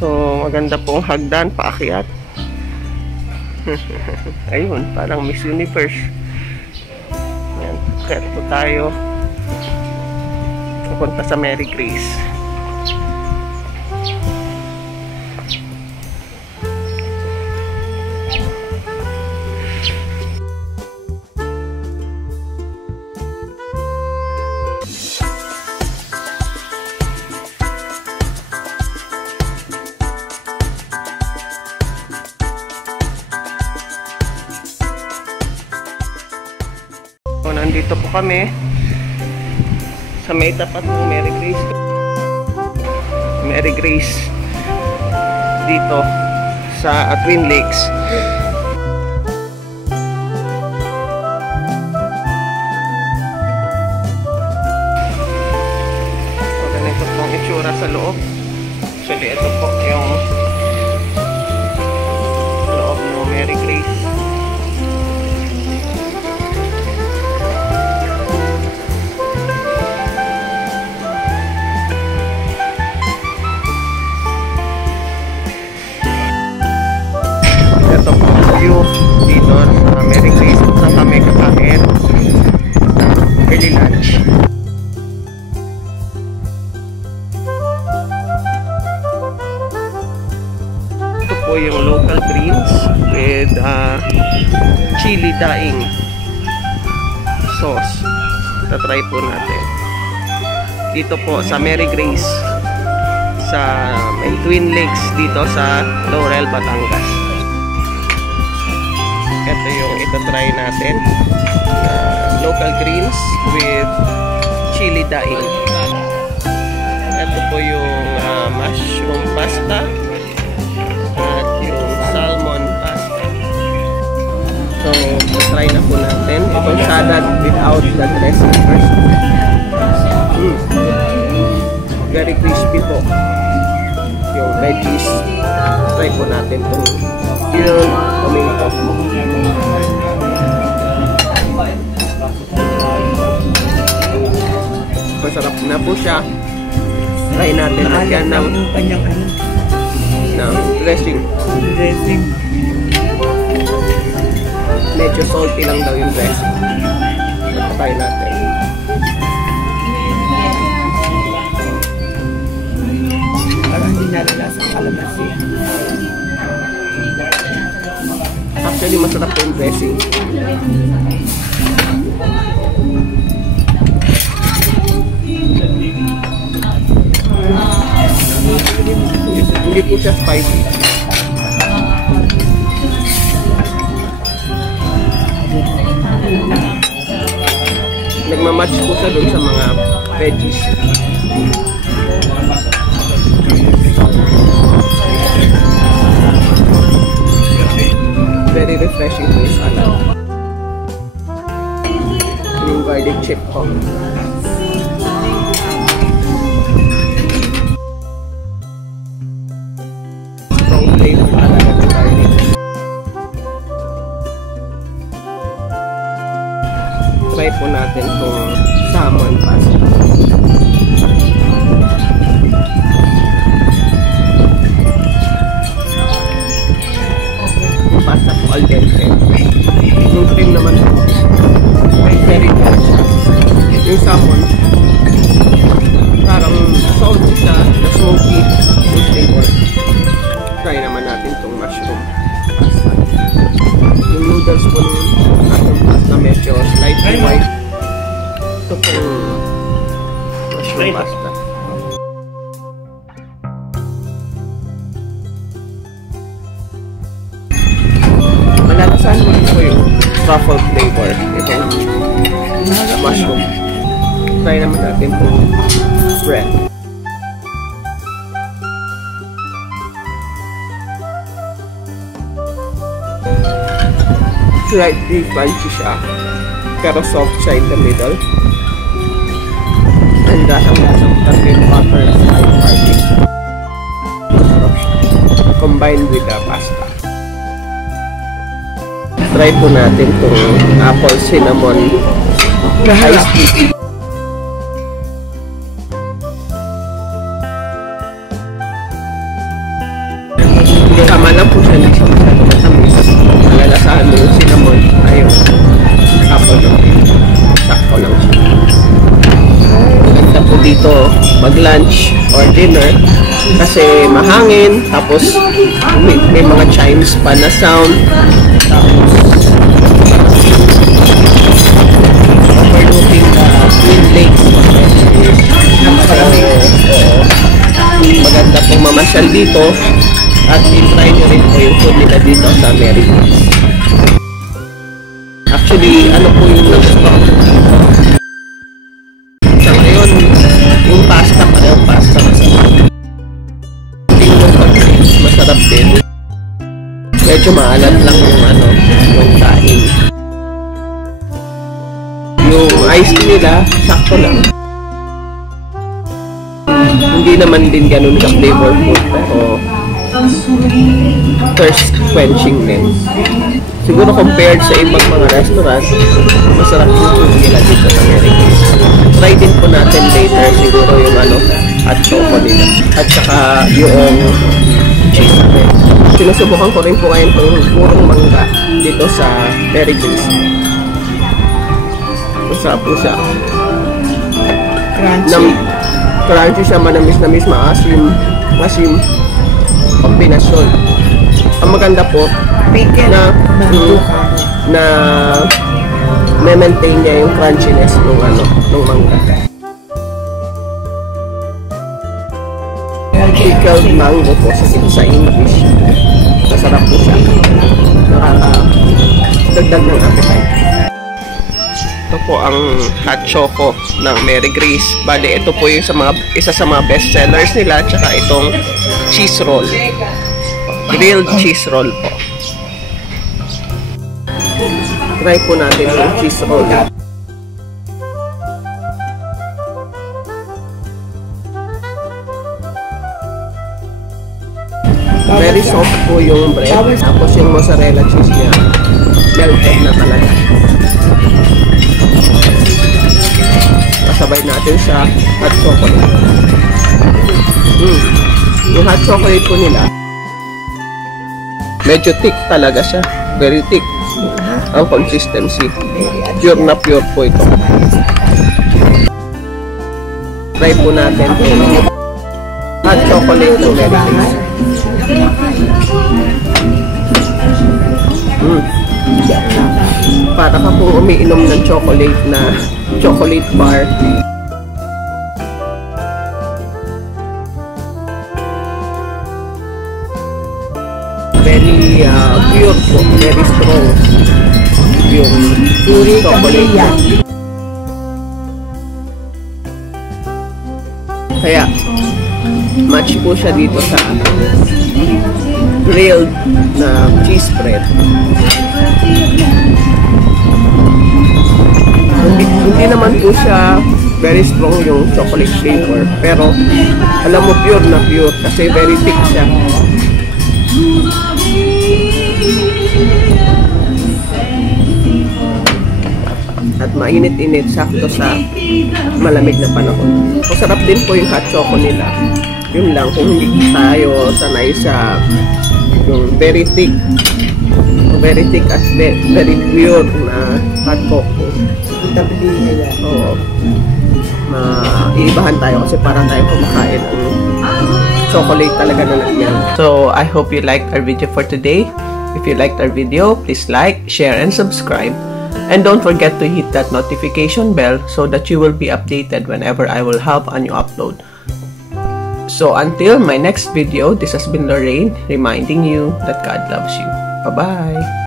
So, maganda pong hagdan, paakyat. Ayun, parang Miss Universe. Yan, akyat po tayo. Pupunta sa Mary Grace. Nandito po kami sa may tapat ng Mary Grace. Mary Grace dito sa Twin Lakes. So, ganito po ang itsura sa loob. Actually, ito po yung loob ng Mary Grace. Ito po ang view dito sa Mary Grace kung kami kakain early lunch. Ito po yung local greens with chili daing sauce. Tatry po natin dito po sa Mary Grace sa may Twin Lakes dito sa Laurel, Batangas. Ito yung itatry natin, local greens with chili daing. Ito po yung mushroom pasta at yung salmon pasta. So, try na po natin itong salad without the dressing first. Very crispy po yung veggies. Try po natin itong yung tomato. Masarap na po siya. Try natin lagyan ng dressing. Medyo salty lang daw yung dressing. Try natin. Parang hindi nalalasa kalamansi. Actually, masarap po yung dressing. Hindi po siya spicy. Nagmamatch po siya dun sa mga veggies. Very refreshing po yung salad. Yung garlic chip ko. Strong flavor talaga ng garlic. Try po natin itong salmon pasta. Pasta po al dente. Yung cream naman po may very good. Yung salmon parang salty siya, na smoky yung flavor. Try naman natin itong mushroom pasta. Yung noodles po ng ating pasta medyo slightly white. Ito pong mushroom pasta. Malalasahan mo po yung truffle flavor itong mushroom. Try naman natin itong bread. Slightly crunchy siya, pero soft siya in the middle. And lasang-lasang with butter at garlic. Masarap siya. Combined with the pasta. Try po natin itong apple cinnamon iced tea. dito mag-lunch or dinner kasi mahangin, tapos may mga chimes pa na sound, tapos overlooking the Twin Lakes. Maganda pong mamasyal dito at i-try nyo rin po yung food nila dito sa Americas. Actually, ano po yung nag-stop sa ngayon, yung pasta, parang pasta masarap. Yung pag-drinks masarap din. Medyo maalat lang yung kain. Yung ice nila, sakto lang. Hindi naman din ganun ka-flavorful, pero thirst quenching din. Siguro compared sa ibang mga restaurant, masarap yung food nila dito sa Americas. Try din po natin later siguro yung hot choco nila. At saka yung cheese bread. Sinusubukan ko rin po ngayon itong purong mangga dito sa Americas. Masarap po siya. Crunchy siya, manamis-namis, maasim, kombinasyon. Ang maganda po na ma-maintain niya yung crunchiness ng mangga. Pickled mango po sa English. Masarap po siya. Nakaka-dagdag ng appetite. Ito po ang hot choco ng Mary Grace. Bale, ito po yung isa sa mga best sellers nila, tsaka itong cheese roll. Grilled cheese roll po. Try po natin yung cheese roll. Very soft po yung bread. Tapos yung mozzarella cheese niya, melted na talaga. Kasabay natin sa hot chocolate. Yung hot chocolate po nila, medyo thick talaga siya. Very thick ang consistency. Pure na pure po ito. Try po natin yung hot chocolate ng Mary Grace. Para ka pong umiinom ng chocolate na chocolate bar. Very pure po, very strong yung chocolate. Kaya match po siya dito sa grilled na cheese bread. Hindi naman po siya very strong yung chocolate flavor, pero alam mo pure na pure kasi very thick siya. At mainit-init, sakto sa malamig na panahon. Masarap din po yung hot choco nila. Yun lang, kung hindi tayo sanay sa yung very thick at very pure na hot cocoa. Oo. Iibahan tayo kasi parang tayo kumakain ng chocolate talaga na nagyan. So, I hope you liked our video for today. If you liked our video, please like, share, and subscribe. And don't forget to hit that notification bell so that you will be updated whenever I will have a new upload. So until my next video, this has been Lorraine reminding you that God loves you. Bye-bye!